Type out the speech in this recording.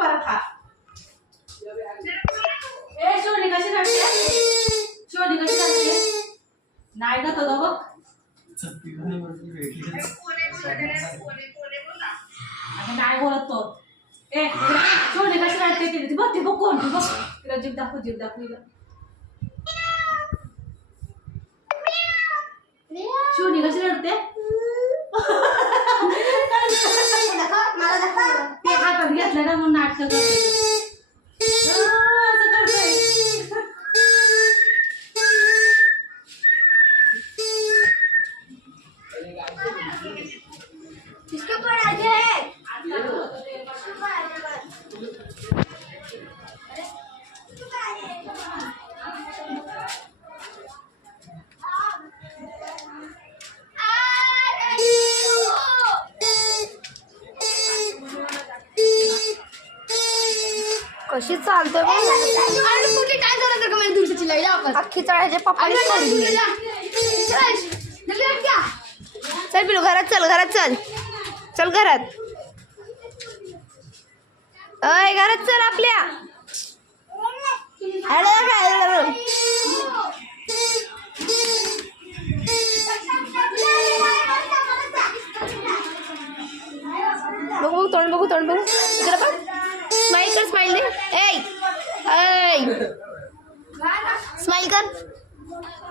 परत हा शोनी कशी काढते शोनी कशी काढते नाही ना तो बघ नाही बोलत तो शोनी कशी काढते ती बघ ती बघ कोण ती बघ तिला जीभ दाखव शोनी कशी काढते ते हातात घेतलं ना म्हणून नाटक करते किसके ऊपर आगे है कशी चालतोय काय झालं तर मला दूरची चिल्लाई अख्खी चढायचे पप्पा चल पिलू घरात चल चल घरात अय घरात चल आपल्या बघू तोंड बघू इकडे बघ स्माइल कर स्माइल दे ए स्माइल कर